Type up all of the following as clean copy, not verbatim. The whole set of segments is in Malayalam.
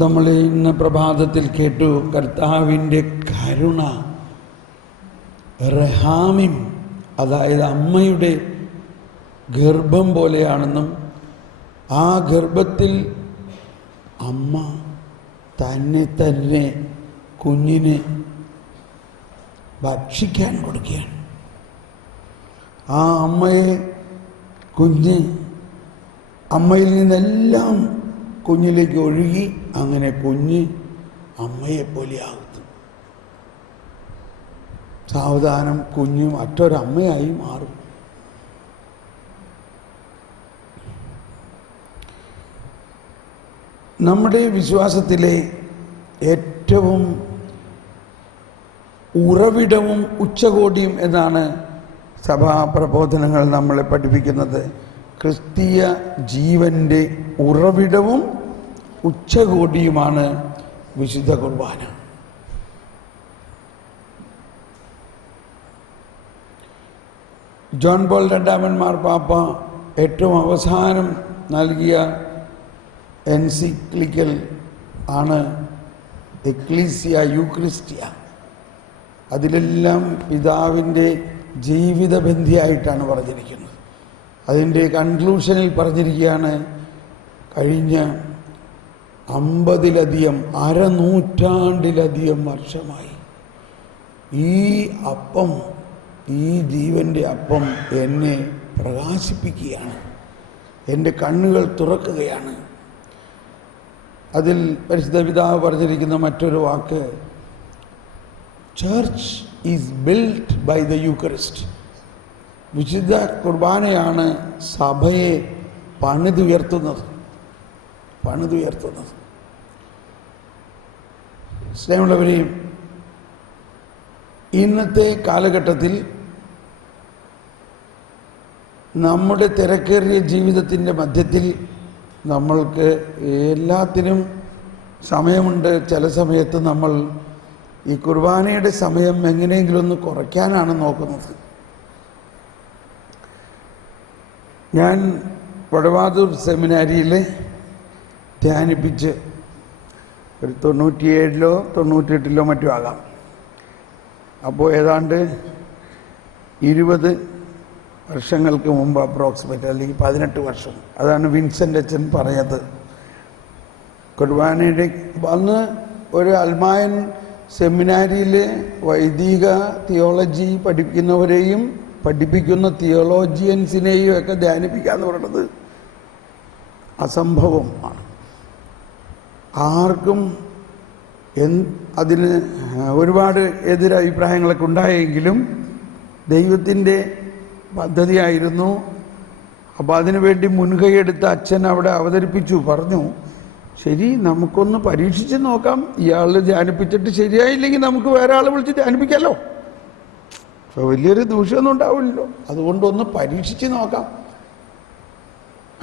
നമ്മൾ ഇന്ന് പ്രഭാതത്തിൽ കേട്ടു, കർത്താവിൻ്റെ കരുണ റഹാമിം, അതായത് അമ്മയുടെ ഗർഭം പോലെയാണെന്നും ആ ഗർഭത്തിൽ അമ്മ തന്നെ കുഞ്ഞിനെ ഭക്ഷിക്കാൻ കൊടുക്കുകയാണ്. ആ അമ്മയെ കുഞ്ഞ് അമ്മയിൽ നിന്നെല്ലാം കുഞ്ഞിലേക്ക് ഒഴുകി അങ്ങനെ കുഞ്ഞ് അമ്മയെപ്പോലെയാകുന്നു. സാവധാനം കുഞ്ഞ് മറ്റൊരമ്മയായി മാറും. നമ്മുടെ വിശ്വാസത്തിലെ ഏറ്റവും ഉറവിടവും ഉച്ചകോടിയും എന്നാണ് സഭാ പ്രബോധനങ്ങൾ നമ്മളെ പഠിപ്പിക്കുന്നത്. ക്രിസ്തീയ ജീവൻ്റെ ഉറവിടവും ഉച്ചകോടിയുമാണ് വിശുദ്ധ കുർബാന. ജോൺ പോൾ രണ്ടാമൻ മാർപ്പാപ്പ ഏറ്റവും അവസാനം നൽകിയ എൻസിക്ലിക്കൽ ആണ് എക്ലീസിയ യൂക്രിസ്റ്റിയ. അതിലെല്ലാം പിതാവിൻ്റെ ജീവിതബന്ധിയായിട്ടാണ് പറഞ്ഞിരിക്കുന്നത്. അതിൻ്റെ കൺക്ലൂഷനിൽ പറഞ്ഞിരിക്കുകയാണ്, കഴിഞ്ഞ 50-ലധികം അരനൂറ്റാണ്ടിലധികം വർഷമായി ഈ അപ്പം, ഈ ജീവൻ്റെ അപ്പം എന്നെ പ്രകാശിപ്പിക്കുകയാണ്, എൻ്റെ കണ്ണുകൾ തുറക്കുകയാണ്. അതിൽ പരിശുദ്ധ പിതാവ് പറഞ്ഞിരിക്കുന്ന മറ്റൊരു വാക്ക്, church is built by the eucharist. വിശുദ്ധ കുർബാനയാണ് സഭയെ പണിതുയർത്തുന്നത്. സ്നേഹമുള്ളവരെയും, ഇന്നത്തെ കാലഘട്ടത്തിൽ നമ്മുടെ തിരക്കേറിയ ജീവിതത്തിൻ്റെ മധ്യത്തിൽ നമ്മൾക്ക് എല്ലാത്തിനും സമയമുണ്ട്. ചില സമയത്ത് നമ്മൾ ഈ കുർബാനയുടെ സമയം എങ്ങനെയെങ്കിലും ഒന്ന് കുറയ്ക്കാനാണ് നോക്കുന്നത്. ഞാൻ വടവാതൂർ സെമിനാരിയിൽ ധ്യാനിപ്പിച്ച് ഒരു 97-ലോ 98-ലോ മറ്റോ ആകാം. അപ്പോൾ ഏതാണ്ട് 20 വർഷങ്ങൾക്ക് മുമ്പ് അപ്രോക്സിമേറ്റ്, അല്ലെങ്കിൽ 18 വർഷം, അതാണ് വിൻസെൻ്റ് അച്ഛൻ പറഞ്ഞത്. കുർബാനയുടെ അന്ന് ഒരു അൽമായൻ സെമിനാരിയിൽ വൈദിക തിയോളജി പഠിപ്പിക്കുന്നവരെയും പഠിപ്പിക്കുന്ന തിയോളജിയൻസിനെയും ഒക്കെ ധ്യാനിപ്പിക്കുക എന്ന് പറയുന്നത് അസംഭവമാണ്. ആർക്കും അതിന് ഒരുപാട് എതിരഭിപ്രായങ്ങളൊക്കെ ഉണ്ടായെങ്കിലും ദൈവത്തിൻ്റെ പദ്ധതിയായിരുന്നു. അപ്പോൾ അതിനുവേണ്ടി മുൻകൈയെടുത്ത അച്ഛൻ അവിടെ അവതരിപ്പിച്ചു, പറഞ്ഞു, ശരി, നമുക്കൊന്ന് പരീക്ഷിച്ച് നോക്കാം. ഇയാൾ ധ്യാനിപ്പിച്ചിട്ട് ശരിയായില്ലെങ്കിൽ നമുക്ക് വേറെ ആളെ വിളിച്ച് ധ്യാനിപ്പിക്കാമല്ലോ. അപ്പോൾ വലിയൊരു ദൂഷ്യമൊന്നും ഉണ്ടാവില്ലല്ലോ, അതുകൊണ്ടൊന്ന് പരീക്ഷിച്ച് നോക്കാം.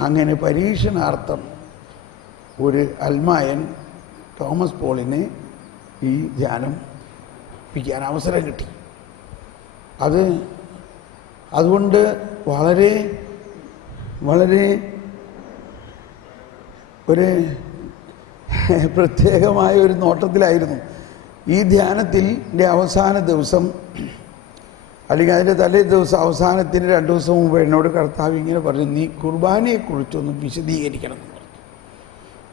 അങ്ങനെ പരീക്ഷണാർത്ഥം ഒരു അൽമായൻ തോമസ് പോളിനെ ഈ ധ്യാനം പ്പിക്കാൻ അവസരം കിട്ടി. അതുകൊണ്ട് വളരെ വളരെ ഒരു പ്രത്യേകമായ ഒരു നോട്ടത്തിലായിരുന്നു. ഈ ധ്യാനത്തിൻ്റെ അവസാന ദിവസം, അല്ലെങ്കിൽ അതിൻ്റെ തലേ ദിവസം, അവസാനത്തിന് 2 ദിവസം മുമ്പ് എന്നോട് കർത്താവ് ഇങ്ങനെ പറഞ്ഞു, നീ കുർബാനയെക്കുറിച്ചൊന്ന് വിശദീകരിക്കണം എന്ന് പറഞ്ഞു.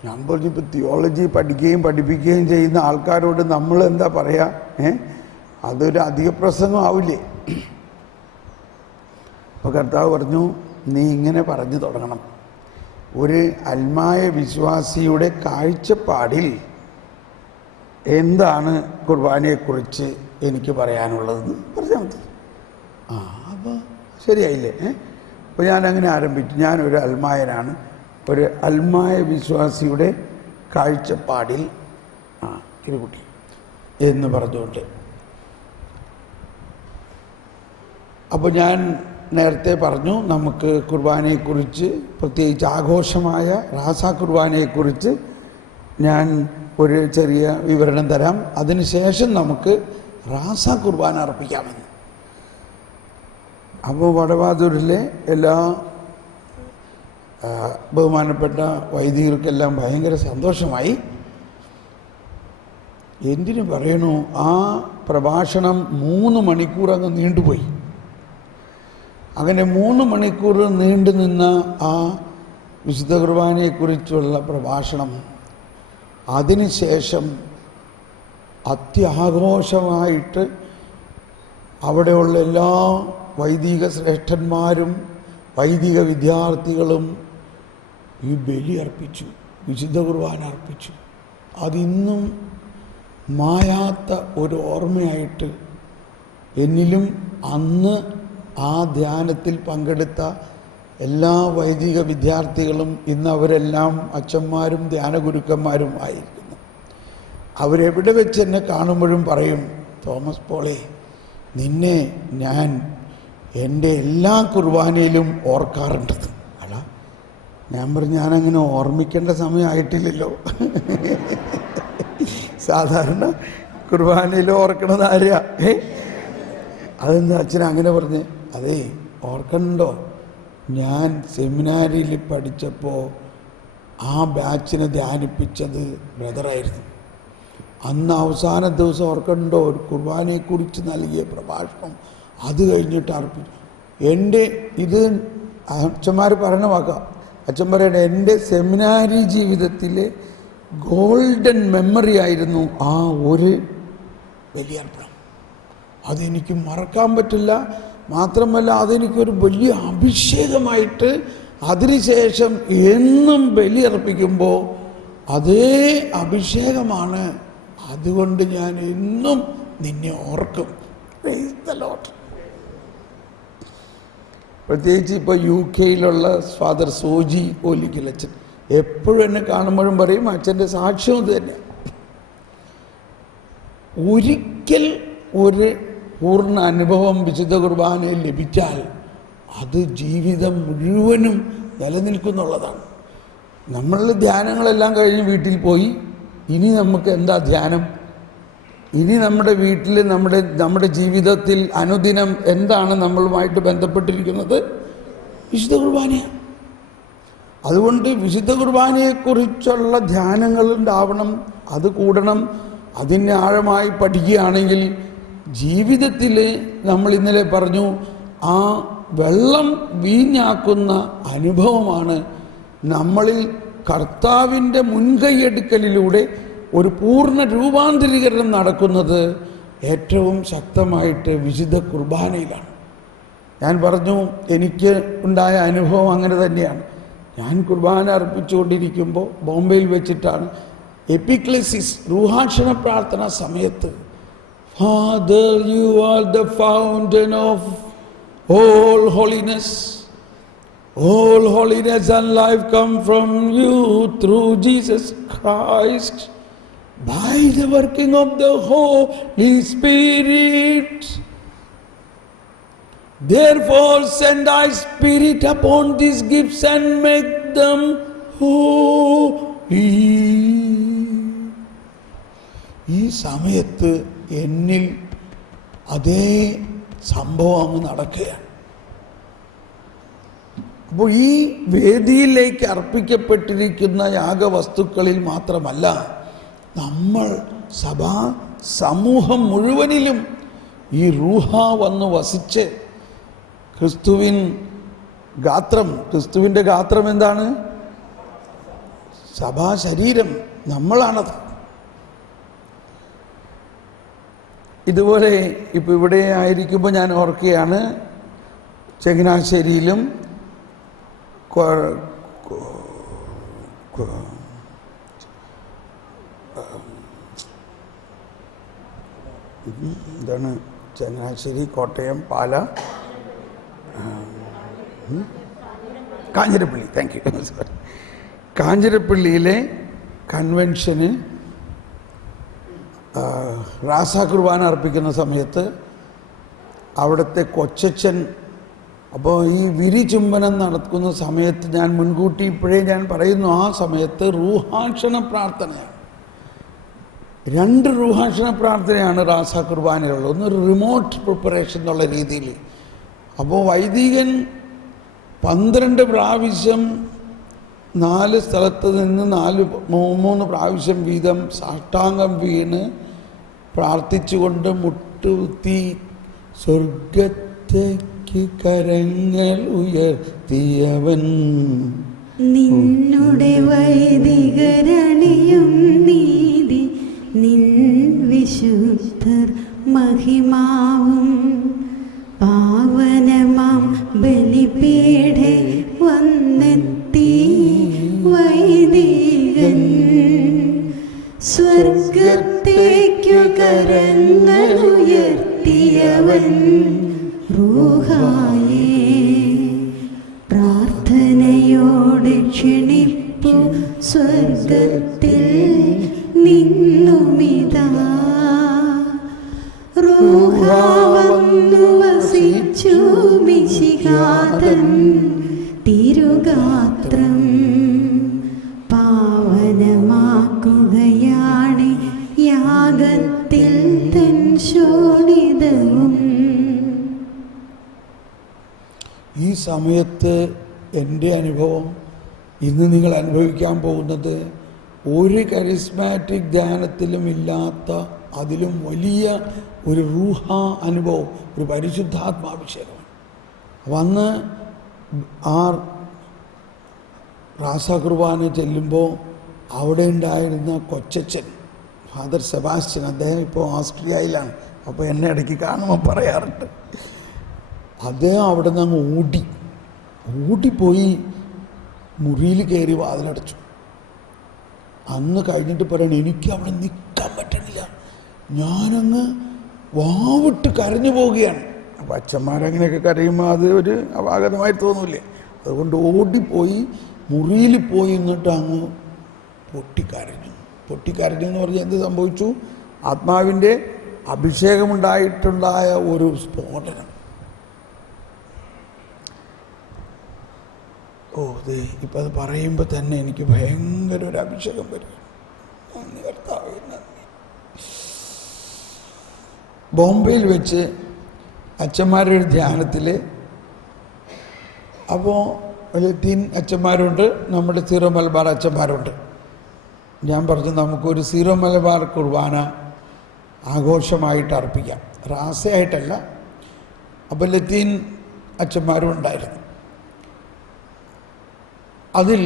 ഞാൻ പറഞ്ഞു, ഇപ്പോൾ തിയോളജി പഠിക്കുകയും പഠിപ്പിക്കുകയും ചെയ്യുന്ന ആൾക്കാരോട് നമ്മൾ എന്താ പറയുക? അതൊരു അധിക പ്രസംഗം ആവില്ലേ? അപ്പോൾ കർത്താവ് പറഞ്ഞു, നീ ഇങ്ങനെ പറഞ്ഞു തുടങ്ങണം, ഒരു അൽമായ വിശ്വാസിയുടെ കാഴ്ചപ്പാടിൽ എന്താണ് കുർബാനയെക്കുറിച്ച് എനിക്ക് പറയാനുള്ളതെന്ന് പറഞ്ഞാൽ മതി. അപ്പോൾ ശരിയായില്ലേ? അപ്പോൾ ഞാനങ്ങനെ ആരംഭിച്ചു. ഞാനൊരു അൽമായനാണ്, ഒരു അൽമായ വിശ്വാസിയുടെ കാഴ്ചപ്പാടിൽ ഒരു കുട്ടി എന്ന് പറഞ്ഞുകൊണ്ട്. അപ്പോൾ ഞാൻ നേരത്തെ പറഞ്ഞു, നമുക്ക് കുർബാനയെക്കുറിച്ച്, പ്രത്യേകിച്ച് ആഘോഷമായ റാസ കുർബാനയെക്കുറിച്ച് ഞാൻ ഒരു ചെറിയ വിവരണം തരാം. അതിനുശേഷം നമുക്ക് റാസ കുർബാന അർപ്പിക്കാമെന്ന്. അപ്പോൾ വടവാതൂരിലെ എല്ലാ ബഹുമാനപ്പെട്ട വൈദികർക്കെല്ലാം ഭയങ്കര സന്തോഷമായി. എന്തിനു പറയണു, ആ പ്രഭാഷണം 3 മണിക്കൂർ അങ്ങ് നീണ്ടുപോയി. അങ്ങനെ 3 മണിക്കൂർ നീണ്ടു നിന്ന ആ വിശുദ്ധ കുർബാനയെക്കുറിച്ചുള്ള പ്രഭാഷണം, അതിനുശേഷം അത്യാഘോഷമായിട്ട് അവിടെയുള്ള എല്ലാ വൈദിക ശ്രേഷ്ഠന്മാരും വൈദിക വിദ്യാർത്ഥികളും ഈ ബലി അർപ്പിച്ചു, വിശുദ്ധ കുർബാന അർപ്പിച്ചു. അതിന്നും മായാത്ത ഒരു ഓർമ്മയായിട്ട് എന്നിലും അന്ന് ആ ധ്യാനത്തിൽ പങ്കെടുത്ത എല്ലാ വൈദിക വിദ്യാർത്ഥികളും ഇന്ന് അവരെല്ലാം അച്ഛന്മാരും ധ്യാനഗുരുക്കന്മാരും ആയിരിക്കുന്നു. അവരെവിടെ വെച്ച് എന്നെ കാണുമ്പോഴും പറയും, തോമസ് പോളെ, നിന്നെ ഞാൻ എൻ്റെ എല്ലാ കുർബാനയിലും ഓർക്കാറുണ്ടത്. അല്ല, ഞാൻ പറഞ്ഞു, ഞാനങ്ങനെ ഓർമ്മിക്കേണ്ട സമയമായിട്ടില്ലല്ലോ. സാധാരണ കുർബാനയിൽ ഓർക്കണത് ആരെയാ? അതെന്താ അച്ഛൻ അങ്ങനെ പറഞ്ഞ്? അതേ, ഓർക്കണ്ടോ, ഞാൻ സെമിനാരിയിൽ പഠിച്ചപ്പോൾ ആ ബാച്ചിനെ ധ്യാനിപ്പിച്ചത് ബ്രദറായിരുന്നു. അന്ന് അവസാന ദിവസം ഓർക്കണ്ടോ, ഒരു കുർബാനയെക്കുറിച്ച് നൽകിയ പ്രഭാഷണം, അത് കഴിഞ്ഞിട്ട് അർപ്പിച്ചു. എൻ്റെ ഇത് അച്ഛന്മാർ പറയണ വാക്കാം. അച്ഛൻ പറയണ എൻ്റെ സെമിനാരി ജീവിതത്തിലെ ഗോൾഡൻ മെമ്മറി ആയിരുന്നു ആ ഒരു ബലിയർപ്പണം. അതെനിക്ക് മറക്കാൻ പറ്റില്ല. മാത്രമല്ല, അതെനിക്കൊരു വലിയ അഭിഷേകമായിട്ട് അതിനുശേഷം എന്നും ബലിയർപ്പിക്കുമ്പോൾ അതേ അഭിഷേകമാണ്. അതുകൊണ്ട് ഞാൻ എന്നും നിന്നെ ഓർക്കും. Price the Lord. പ്രത്യേകിച്ച് ഇപ്പോൾ UK ഫാദർ സോജി ഓലിക്കൽ അച്ഛൻ എപ്പോഴും എന്നെ കാണുമ്പോഴും പറയും, അച്ഛൻ്റെ സാക്ഷ്യം ഇത് തന്നെയാണ്. ഒരിക്കൽ ഒരു പൂർണ്ണ അനുഭവം വിശുദ്ധ കുർബാനയിൽ ലഭിച്ചാൽ അത് ജീവിതം മുഴുവനും നിലനിൽക്കുന്നുള്ളതാണ്. നമ്മൾ ധ്യാനങ്ങളെല്ലാം കഴിഞ്ഞ് വീട്ടിൽ പോയി, ഇനി നമുക്ക് എന്താ ധ്യാനം? ഇനി നമ്മുടെ വീട്ടിൽ നമ്മുടെ ജീവിതത്തിൽ അനുദിനം എന്താണ് നമ്മളുമായിട്ട് ബന്ധപ്പെട്ടിരിക്കുന്നത്? വിശുദ്ധ കുർബാനയാണ്. അതുകൊണ്ട് വിശുദ്ധ കുർബാനയെക്കുറിച്ചുള്ള ധ്യാനങ്ങളുണ്ടാവണം, അത് കൂടണം. അതിനെ ആഴമായി പഠിക്കുകയാണെങ്കിൽ ജീവിതത്തിൽ നമ്മൾ ഇന്നലെ പറഞ്ഞു, ആ വെള്ളം വീഞ്ഞാക്കുന്ന അനുഭവമാണ് നമ്മളിൽ കർത്താവിൻ്റെ മുൻകൈയെടുക്കലിലൂടെ ഒരു പൂർണ്ണ രൂപാന്തരീകരണം നടക്കുന്നത് ഏറ്റവും ശക്തമായിട്ട് വിശുദ്ധ കുർബാനയിലാണ്. ഞാൻ പറഞ്ഞു, എനിക്ക് ഉണ്ടായ അനുഭവം അങ്ങനെ തന്നെയാണ്. ഞാൻ കുർബാന അർപ്പിച്ചുകൊണ്ടിരിക്കുമ്പോൾ ബോംബെയിൽ വെച്ചിട്ടാണ് എപ്പിക്ലെസിസ് റൂഹാക്ഷണ പ്രാർത്ഥന സമയത്ത്, Father, you are the fountain of all holiness. All holiness and life come from you through Jesus Christ by the working of the Holy Spirit. Therefore send thy Spirit upon these gifts and make them holy. ഈ സമയത്ത് എന്നിൽ അതേ സംഭവം അങ്ങ് നടക്കുകയാണ്. അപ്പോൾ ഈ വേദിയിലേക്ക് അർപ്പിക്കപ്പെട്ടിരിക്കുന്ന യാഗവസ്തുക്കളിൽ മാത്രമല്ല, നമ്മൾ സഭാ സമൂഹം മുഴുവനിലും ഈ റൂഹ വന്ന് വസിച്ച് ക്രിസ്തുവിൻ്റെ ഗാത്രം എന്താണ്? സഭാ ശരീരം, നമ്മളാണത്. ഇതുപോലെ ഇപ്പോൾ ഇവിടെ ആയിരിക്കുമ്പോൾ ഞാൻ ഓർക്കുകയാണ്, ചങ്ങനാശ്ശേരിയിലും എന്താണ്, ചങ്ങനാശ്ശേരി, കോട്ടയം, പാല, കാഞ്ഞിരപ്പള്ളി, താങ്ക് യു, കാഞ്ഞിരപ്പള്ളിയിലെ കൺവെൻഷന് റാസ കുർബാന അർപ്പിക്കുന്ന സമയത്ത് അവിടുത്തെ കൊച്ചച്ഛൻ, അപ്പോൾ ഈ വിരി ചുംബനം നടക്കുന്ന സമയത്ത് ഞാൻ മുൻകൂട്ടി ഇപ്പോഴേ ഞാൻ പറയുന്നു, ആ സമയത്ത് റൂഹാക്ഷണ പ്രാർത്ഥനയാണ്. 2 റൂഹാക്ഷണ പ്രാർത്ഥനയാണ് റാസ കുർബാനയുള്ളത്. ഒന്ന് റിമോട്ട് പ്രിപ്പറേഷൻ എന്നുള്ള രീതിയിൽ. അപ്പോൾ വൈദികൻ 12 പ്രാവശ്യം 4 സ്ഥലത്ത് നിന്ന് 3 പ്രാവശ്യം വീതം സാഷ്ടാംഗം വീണ് പ്രാർത്ഥിച്ചുകൊണ്ട് മുട്ടുകുത്തി സ്വർഗത്തേക്ക് കരങ്ങൾ ഉയർത്തിയവൻ നിന്നുടെ വൈദികരണിയും നീതി നിൻ വിശുദ്ധർ മഹിമാവും പാവനമാം ബലിപീഠേ വന്നെത്തി വൈദികൻ സ്വർഗത്തേക്കു കരങ്ങൾ ഉയർത്തിയവൻ റൂഹായേ പ്രാർത്ഥനയോടെ ക്ഷണിപ്പു സ്വർഗത്തിൽ നിന്നുമിതാ റൂഹാ വന്നു വസിച്ചു മിശിഹാതൻ തിരുഗാത്രം പാവനമാക്കുകയാണ് യാഗത്തിൽ തൻ ശോണിതവും. ഈ സമയത്ത് എൻ്റെ അനുഭവം ഇന്ന് നിങ്ങൾ അനുഭവിക്കാൻ പോകുന്നത് ഒരു കരിസ്മാറ്റിക് ധ്യാനത്തിലും ഇല്ലാത്ത അതിലും വലിയ ഒരു റൂഹ അനുഭവം, ഒരു പരിശുദ്ധാത്മാഭിഷേകമാണ്. വന്ന് ആ റാസകുർബാന ചെല്ലുമ്പോൾ അവിടെ ഉണ്ടായിരുന്ന കൊച്ചച്ഛൻ ഫാദർ സെബാസ്റ്റ്യൻ, അദ്ദേഹം ഇപ്പോൾ ഓസ്ട്രിയയിലാണ്, അപ്പോൾ എന്നെ ഇടയ്ക്ക് കാണുമ്പോൾ പറയാറുണ്ട്, അദ്ദേഹം അവിടെ നിന്ന് അങ്ങ് ഓടിപ്പോയി മുറിയിൽ കയറി വാതിലടച്ചു. അന്ന് കഴിഞ്ഞിട്ട് പറയണം, എനിക്ക് അവിടെ നിൽക്കാൻ പറ്റണില്ല, ഞാനങ്ങ് വാവിട്ട് കരഞ്ഞു പോവുകയാണ്. അപ്പം അച്ഛന്മാരങ്ങനെയൊക്കെ കരയുമ്പോൾ അത് ഒരു അപാകതമായി തോന്നൂലേ, അതുകൊണ്ട് ഓടിപ്പോയി മുറിയിൽ പോയി എന്നിട്ട് അങ്ങ് പൊട്ടിക്കരഞ്ഞു എന്ന് പറഞ്ഞാൽ എന്ത് സംഭവിച്ചു? ആത്മാവിൻ്റെ അഭിഷേകമുണ്ടായിട്ടുണ്ടായ ഒരു സ്ഫോടനം. ഓ ദേ ഇപ്പം അത് പറയുമ്പോൾ തന്നെ എനിക്ക് ഭയങ്കര ഒരു അഭിഷേകം വരും. നന്ദി കർത്താവേ, നന്ദി. ബോംബെയിൽ വെച്ച് അച്ഛന്മാരുടെ ധ്യാനത്തിൽ, അപ്പോൾ ലത്തീൻ അച്ഛന്മാരുണ്ട്, നമ്മുടെ സീറോ മലബാർ അച്ഛന്മാരുണ്ട്. ഞാൻ പറഞ്ഞു നമുക്കൊരു സീറോ മലബാർ കുർബാന ആഘോഷമായിട്ട് അർപ്പിക്കാം, റാസയായിട്ടല്ല. അപ്പോൾ ലത്തീൻ അച്ഛന്മാരും ഉണ്ടായിരുന്നു. അതിൽ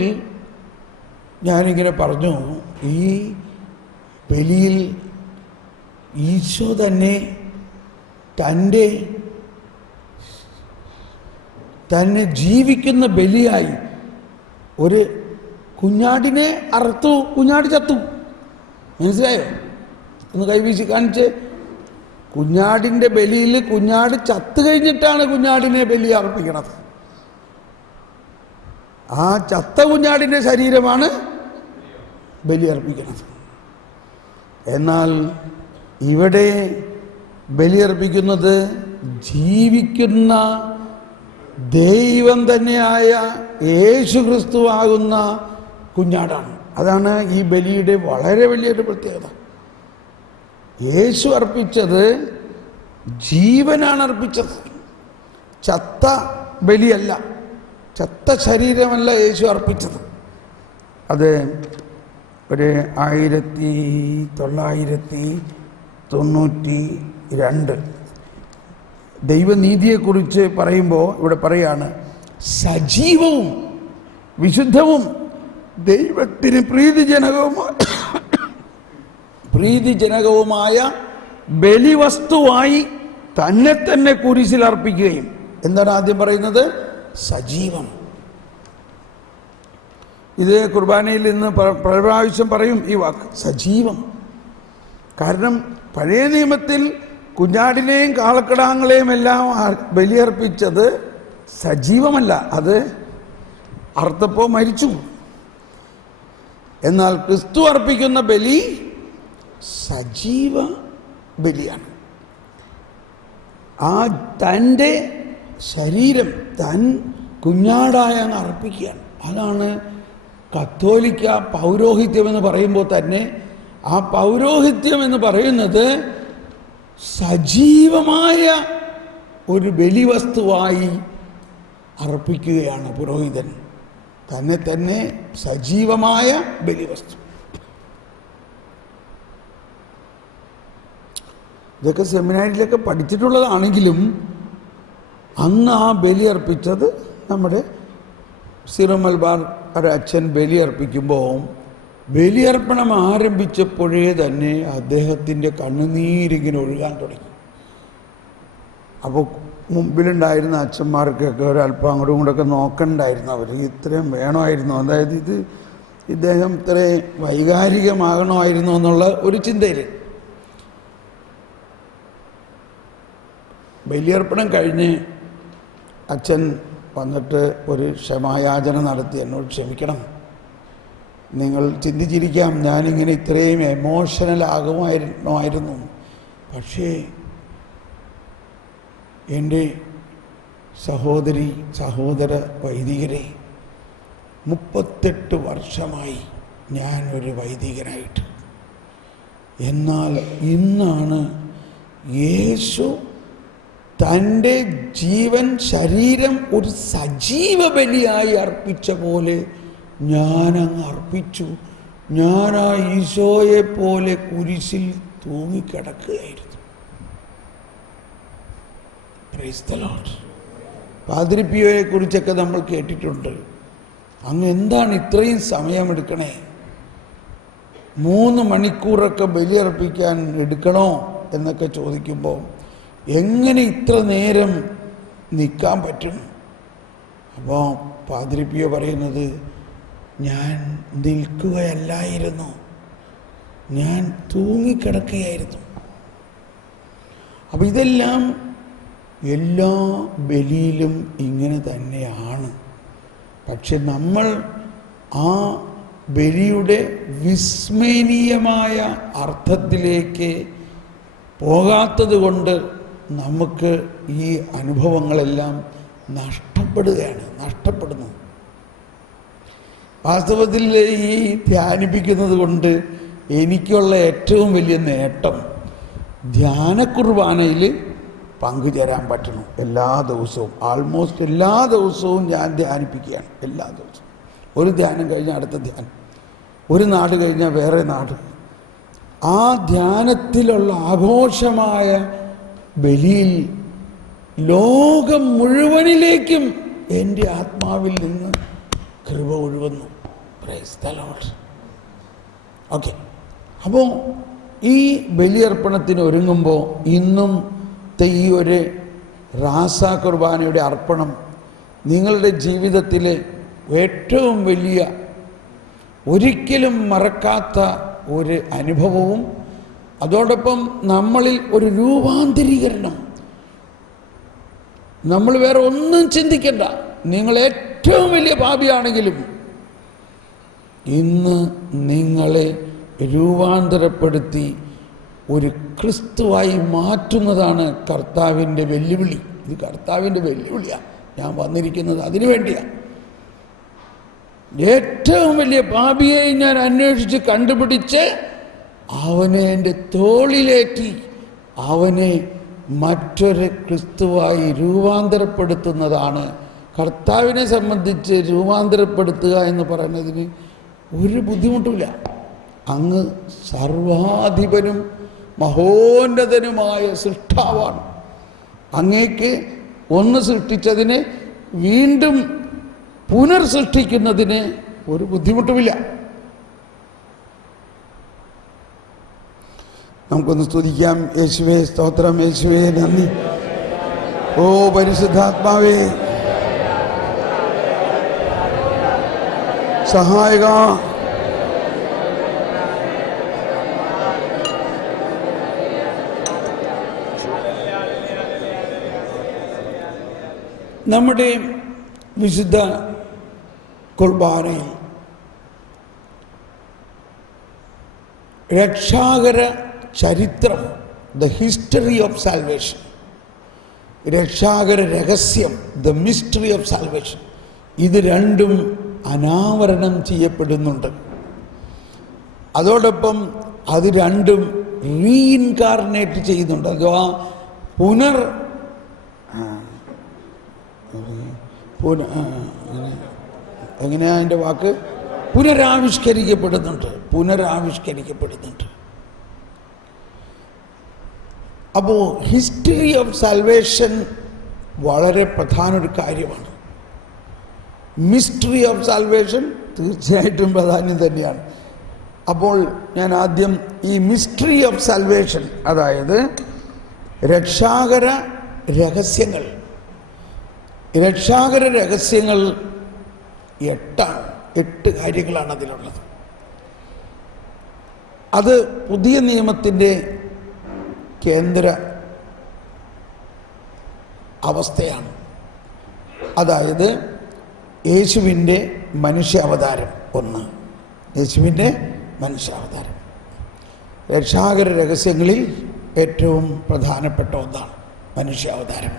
ഞാനിങ്ങനെ പറഞ്ഞു, ഈ ബലിയിൽ ഈശോ തന്നെ തന്നെ ജീവിക്കുന്ന ബലിയായി ഒരു കുഞ്ഞാടിനെ അറുത്തു, കുഞ്ഞാട് ചത്തു. മനസ്സിലായോ? ഒന്ന് കൈവീശി കാണിച്ച്. കുഞ്ഞാടിൻ്റെ ബലിയിൽ കുഞ്ഞാട് ചത്തു കഴിഞ്ഞിട്ടാണ് കുഞ്ഞാടിനെ ബലി അർപ്പിക്കണത്. ആ ചത്ത കുഞ്ഞാടിൻ്റെ ശരീരമാണ് ബലിയർപ്പിക്കുന്നത്. എന്നാൽ ഇവിടെ ബലിയർപ്പിക്കുന്നത് ജീവിക്കുന്ന ദൈവം തന്നെയായ യേശു ക്രിസ്തുവാകുന്ന കുഞ്ഞാടാണ്. അതാണ് ഈ ബലിയുടെ വളരെ വലിയൊരു പ്രത്യേകത. യേശു അർപ്പിച്ചത് ജീവനാണ് അർപ്പിച്ചത്, ചത്ത ബലിയല്ല, ചത്ത ശരീരമല്ല യേശു അർപ്പിച്ചത്. അത് ഒരു 1992 ദൈവനീതിയെക്കുറിച്ച് പറയുമ്പോൾ ഇവിടെ പറയാണ്, സജീവവും വിശുദ്ധവും ദൈവത്തിന് പ്രീതിജനകവുമായ ബലിവസ്തുവായി തന്നെ കുരിശിൽ അർപ്പിക്കുകയും. എന്താണ് ആദ്യം പറയുന്നത്? സജീവം. ഇത് കുർബാനയിൽ നിന്ന് പ്രാവശ്യം പറയും ഈ വാക്ക്, സജീവം. കാരണം പഴയ നിയമത്തിൽ കുഞ്ഞാടിനെയും കാളക്കിടാങ്ങളെയും എല്ലാം ബലിയർപ്പിച്ചത് സജീവമല്ല, അത് അർത്ഥപ്പോ മരിച്ചു. എന്നാൽ ക്രിസ്തു അർപ്പിക്കുന്ന ബലി സജീവ ബലിയാണ്. ആ തൻ്റെ ശരീരം താൻ കുഞ്ഞാടായ അങ്ങ് അർപ്പിക്കുകയാണ്. അതാണ് കത്തോലിക്ക പൗരോഹിത്യം എന്ന് പറയുമ്പോൾ തന്നെ ആ പൗരോഹിത്യം എന്ന് പറയുന്നത് സജീവമായ ഒരു ബലിവസ്തുവായി അർപ്പിക്കുകയാണ് പുരോഹിതൻ. തന്നെ സജീവമായ ബലിവസ്തു. ഇതൊക്കെ സെമിനാരിയിലൊക്കെ പഠിച്ചിട്ടുള്ളതാണെങ്കിലും അന്ന് ആ ബലി അർപ്പിച്ചത് നമ്മുടെ സീറോ മലബാർ അച്ഛൻ ബലി അർപ്പിക്കുമ്പോൾ ബലിയർപ്പണം ആരംഭിച്ചപ്പോഴേ തന്നെ അദ്ദേഹത്തിൻ്റെ കണ്ണുനീരിങ്ങനെ ഒഴുകാൻ തുടങ്ങി. അപ്പോൾ മുമ്പിലുണ്ടായിരുന്ന അച്ഛന്മാർക്കൊക്കെ ഒരല്പം അങ്ങോട്ടും ഇങ്ങോട്ടൊക്കെ നോക്കണ്ടായിരുന്നു. അവർ ഇത്രയും വേണമായിരുന്നു, അതായത് ഇദ്ദേഹം ഇത്രയും വൈകാരികമാകണമായിരുന്നു എന്നുള്ള ഒരു ചിന്തയിൽ. ബലിയർപ്പണം കഴിഞ്ഞ് അച്ഛൻ വന്നിട്ട് ഒരു ക്ഷമായാചന നടത്തി. എന്നോട് ക്ഷമിക്കണം, നിങ്ങൾ ചിന്തിച്ചിരിക്കാം ഞാനിങ്ങനെ ഇത്രയും എമോഷണൽ ആകുമായിരുന്നു, പക്ഷേ എൻ്റെ സഹോദര വൈദികരെ, 38 വർഷമായി ഞാൻ ഒരു വൈദികനായിട്ട്. എന്നാൽ ഇന്നാണ് യേശു തൻ്റെ ജീവൻ ശരീരം ഒരു സജീവ ബലിയായി അർപ്പിച്ച പോലെ ഞാനങ്ങ് അർപ്പിച്ചു. ഞാൻ ആ ഈശോയെ പോലെ കുരിശിൽ തൂങ്ങിക്കിടക്കുകയായിരുന്നു. Praise the lord. പാദ്രി പിയോയെ കുറിച്ചൊക്കെ നമ്മൾ കേട്ടിട്ടുണ്ട്. അങ്ങ് എന്താണ് ഇത്രയും സമയമെടുക്കണേ? 3 മണിക്കൂറൊക്കെ ബലിയർപ്പിക്കാൻ എടുക്കണോ എന്നൊക്കെ ചോദിക്കുമ്പോൾ എങ്ങനെ ഇത്ര നേരം നിൽക്കാൻ പറ്റും? അപ്പോൾ പാദ്രി പിയോ പറയുന്നത്, ഞാൻ നിൽക്കുകയല്ലായിരുന്നു, ഞാൻ തൂങ്ങിക്കിടക്കുകയായിരുന്നു. അപ്പം ഇതെല്ലാം എല്ലാ ബലിയിലും ഇങ്ങനെ തന്നെയാണ്. പക്ഷെ നമ്മൾ ആ ബലിയുടെ വിസ്മരണീയമായ അർത്ഥത്തിലേക്ക് പോകാത്തത് കൊണ്ട് നമുക്ക് ഈ അനുഭവങ്ങളെല്ലാം നഷ്ടപ്പെടുന്നു. വാസ്തവത്തിൽ ഈ ധ്യാനിപ്പിക്കുന്നത് കൊണ്ട് എനിക്കുള്ള ഏറ്റവും വലിയ നേട്ടം ധ്യാന കുർബാനയിൽ പങ്കുചേരാൻ പറ്റണം. എല്ലാ ദിവസവും, ആൾമോസ്റ്റ് എല്ലാ ദിവസവും ഞാൻ ധ്യാനിപ്പിക്കുകയാണ്. എല്ലാ ദിവസവും ഒരു ധ്യാനം കഴിഞ്ഞാൽ അടുത്ത ധ്യാനം, ഒരു നാട് കഴിഞ്ഞാൽ വേറെ നാട്. ആ ധ്യാനത്തിലുള്ള ആഘോഷമായ ബലിയിൽ ലോകം മുഴുവനിലേക്കും എൻ്റെ ആത്മാവിൽ നിന്ന് കൃപ ഒഴുകുന്നു. Price the Lord. ഓക്കെ, അപ്പോൾ ഈ ബലിയർപ്പണത്തിന് ഒരുങ്ങുമ്പോൾ ഇന്നും ഈ ഒരു റാസ കുർബാനയുടെ അർപ്പണം നിങ്ങളുടെ ജീവിതത്തിലെ ഏറ്റവും വലിയ, ഒരിക്കലും മറക്കാത്ത ഒരു അനുഭവവും, അതോടൊപ്പം നമ്മളിൽ ഒരു രൂപാന്തരീകരണം. നമ്മൾ വേറെ ഒന്നും ചിന്തിക്കണ്ട. നിങ്ങൾ ഏറ്റവും വലിയ പാപിയാണെങ്കിലും ഇന്ന് നിങ്ങളെ രൂപാന്തരപ്പെടുത്തി ഒരു ക്രിസ്തുവായി മാറ്റുന്നതാണ് കർത്താവിൻ്റെ വെല്ലുവിളി. ഇത് കർത്താവിൻ്റെ വെല്ലുവിളിയാണ്. ഞാൻ വന്നിരിക്കുന്നത് അതിനു വേണ്ടിയാണ്. ഏറ്റവും വലിയ പാപിയെ ഞാൻ അന്വേഷിച്ച് കണ്ടുപിടിച്ച് അവനെ എൻ്റെ തോളിലേറ്റി അവനെ മറ്റൊരു ക്രിസ്തുവായി രൂപാന്തരപ്പെടുത്തുന്നതാണ്. കർത്താവിനെ സംബന്ധിച്ച് രൂപാന്തരപ്പെടുത്തുക എന്ന് പറയുന്നതിന് ഒരു ബുദ്ധിമുട്ടുമില്ല. അങ്ങ് സർവാധിപനും മഹോന്നതനുമായ സൃഷ്ടാവാണ്. അങ്ങേക്ക് ഒന്ന് സൃഷ്ടിച്ചതിനെ വീണ്ടും പുനർസൃഷ്ടിക്കുന്നതിന് ഒരു ബുദ്ധിമുട്ടുമില്ല. നമുക്കൊന്ന് സ്തുതിക്കാം. യേശുവേ സ്തോത്രം, യേശുവേ നന്ദി. ഓ പരിശുദ്ധാത്മാവേ, സഹായക, നമ്മുടെ വിശുദ്ധ കുർബാനയിൽ രക്ഷാകര ചരിത്രം, ദ ഹിസ്റ്ററി ഓഫ് സാൽവേഷൻ, രക്ഷാകര രഹസ്യം, ദ മിസ്റ്ററി ഓഫ് സാൽവേഷൻ, ഇത് രണ്ടും അനാവരണം ചെയ്യപ്പെടുന്നുണ്ട്. അതോടൊപ്പം അത് രണ്ടും റീഇൻകാർണേറ്റ് ചെയ്യുന്നുണ്ട്. അഥവാ എങ്ങനെയാ അതിൻ്റെ വാക്ക്? പുനരാവിഷ്കരിക്കപ്പെടുന്നുണ്ട്. അപ്പോൾ ഹിസ്റ്ററി ഓഫ് സാൽവേഷൻ വളരെ പ്രധാന ഒരു കാര്യമാണ്. മിസ്റ്ററി ഓഫ് സാൽവേഷൻ തീർച്ചയായിട്ടും പ്രാധാന്യം തന്നെയാണ്. അപ്പോൾ ഞാൻ ആദ്യം ഈ മിസ്റ്ററി ഓഫ് സാൽവേഷൻ, അതായത് രക്ഷാകര രഹസ്യങ്ങൾ 8 കാര്യങ്ങളാണ് അതിലുള്ളത്. അത് പുതിയ നിയമത്തിൻ്റെ കേന്ദ്ര അവസ്ഥയാണ്. അതായത് യേശുവിൻ്റെ മനുഷ്യാവതാരം, യേശുവിൻ്റെ മനുഷ്യാവതാരം രക്ഷാകര രഹസ്യങ്ങളിൽ ഏറ്റവും പ്രധാനപ്പെട്ട ഒന്നാണ് മനുഷ്യാവതാരം.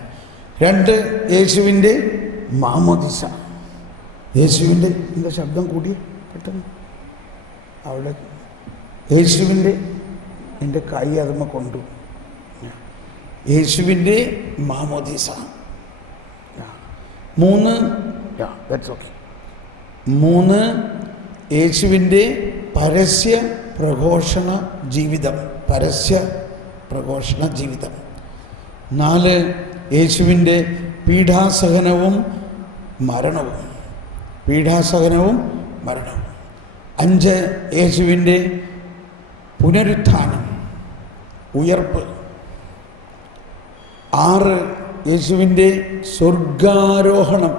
2, യേശുവിൻ്റെ മാമോദിസ. യേശുവിൻ്റെ എൻ്റെ ശബ്ദം കൂടി പെട്ടെന്ന് അവിടെ യേശുവിൻ്റെ എൻ്റെ കൈ അതുമ്മ കൊണ്ടു. യേശുവിൻ്റെ മാമോദിസ. 3 യേശുവിൻ്റെ പരസ്യ പ്രഘോഷണ ജീവിതം. 4 യേശുവിൻ്റെ പീഡാസഹനവും മരണവും. 5 യേശുവിൻ്റെ പുനരുത്ഥാനം, ഉയർപ്പ്. 6 യേശുവിൻ്റെ സ്വർഗാരോഹണം.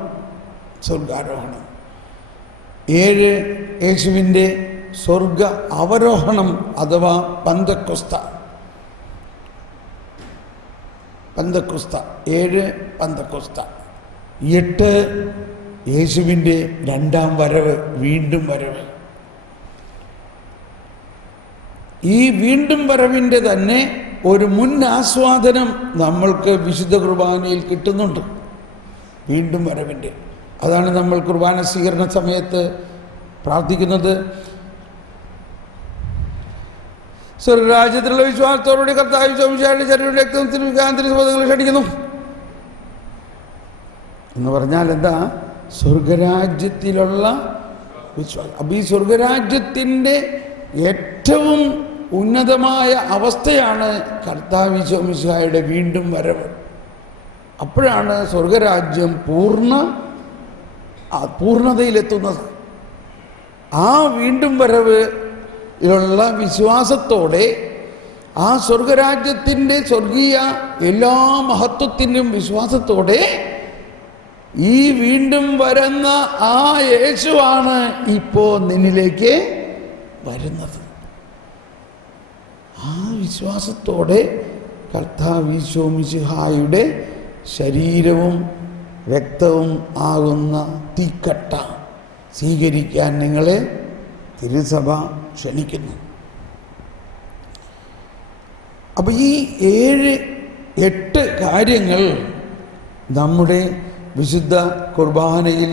7 യേശുവിൻ്റെ സ്വർഗ അവരോഹണം അഥവാ പന്തക്കൊസ്ത. 7 പന്തക്കൊസ്ത. 8 യേശുവിൻ്റെ രണ്ടാം വരവ്, വീണ്ടും വരവ്. ഈ വീണ്ടും വരവിൻ്റെ തന്നെ ഒരു മുൻ ആസ്വാദനം നമ്മൾക്ക് വിശുദ്ധ കുർബാനയിൽ കിട്ടുന്നുണ്ട്. വീണ്ടും വരവിൻ്റെ, അതാണ് നമ്മൾ കുർബാന സ്വീകരണ സമയത്ത് പ്രാർത്ഥിക്കുന്നത്. സ്വർഗരാജ്യത്തിലുള്ള വിശ്വാസത്തോടുകൂടി കർത്താവ് ശരീരയുടെ രക്തത്തിന് വികാന്തരിബോധങ്ങൾ ക്ഷണിക്കുന്നു എന്ന് പറഞ്ഞാൽ എന്താ? സ്വർഗരാജ്യത്തിലുള്ള വിശ്വാസം. അപ്പോൾ ഈ സ്വർഗരാജ്യത്തിൻ്റെ ഏറ്റവും ഉന്നതമായ അവസ്ഥയാണ് കർത്താവ് ഈശോമിശിഹായുടെ വീണ്ടും വരവ്. അപ്പോഴാണ് സ്വർഗരാജ്യം പൂർണ്ണതയിലെത്തുന്നത്. ആ വീണ്ടും വരവിലുള്ള വിശ്വാസത്തോടെ, ആ സ്വർഗരാജ്യത്തിൻ്റെ സ്വർഗീയ എല്ലാ മഹത്വത്തിൻ്റെയും വിശ്വാസത്തോടെ ഈ വീണ്ടും വരുന്ന ആ യേശുവാണ് ഇപ്പോൾ നിന്നിലേക്ക് വരുന്നത്. ആ വിശ്വാസത്തോടെ കർത്താവ് ഈശോ മിശിഹായുടെ ശരീരവും രക്തവും ആകുന്ന തീക്കട്ട സ്വീകരിക്കാൻ നിങ്ങളെ തിരുസഭ ക്ഷണിക്കുന്നു. അപ്പോൾ ഈ 7-8 കാര്യങ്ങൾ നമ്മുടെ വിശുദ്ധ കുർബാനയിൽ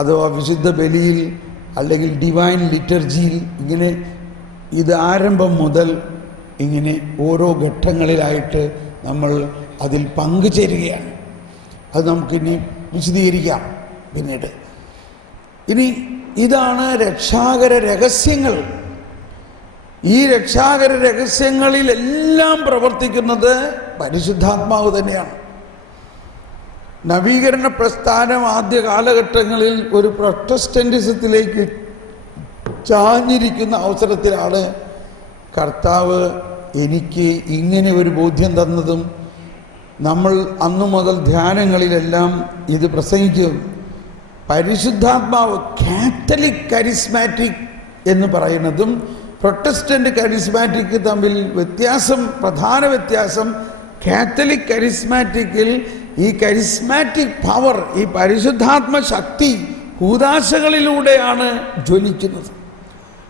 അഥവാ വിശുദ്ധ ബലിയിൽ അല്ലെങ്കിൽ ഡിവൈൻ ലിറ്റർജിയിൽ ഇങ്ങനെ ഇത് ആരംഭം മുതൽ ഇങ്ങനെ ഓരോ ഘട്ടങ്ങളിലായിട്ട് നമ്മൾ അതിൽ പങ്കുചേരുകയാണ്. അത് നമുക്കിനി വിശദീകരിക്കാം പിന്നീട്. ഇനി ഇതാണ് രക്ഷാകര രഹസ്യങ്ങൾ. ഈ രക്ഷാകര രഹസ്യങ്ങളിലെല്ലാം പ്രവർത്തിക്കുന്നത് പരിശുദ്ധാത്മാവ് തന്നെയാണ്. നവീകരണ പ്രസ്ഥാനം ആദ്യ കാലഘട്ടങ്ങളിൽ ഒരു പ്രൊട്ടസ്റ്റന്റിസത്തിലേക്ക് ചാഞ്ഞിരിക്കുന്ന അവസരത്തിലാണ് കർത്താവ് എനിക്ക് ഇങ്ങനെ ഒരു ബോധ്യം തന്നതും നമ്മൾ അന്നു മുതൽ ധ്യാനങ്ങളിലെല്ലാം ഇത് പ്രസംഗിക്കും. പരിശുദ്ധാത്മാവ് കാത്തലിക് കരിസ്മാറ്റിക് എന്ന് പറയുന്നതും പ്രൊട്ടസ്റ്റന്റ് കരിസ്മാറ്റിക് തമ്മിൽ പ്രധാന വ്യത്യാസം, കാത്തലിക് കരിസ്മാറ്റിക്കിൽ ഈ കരിസ്മാറ്റിക് പവർ, ഈ പരിശുദ്ധാത്മ ശക്തി കൂദാശകളിലൂടെയാണ് ജ്വലിക്കുന്നത്.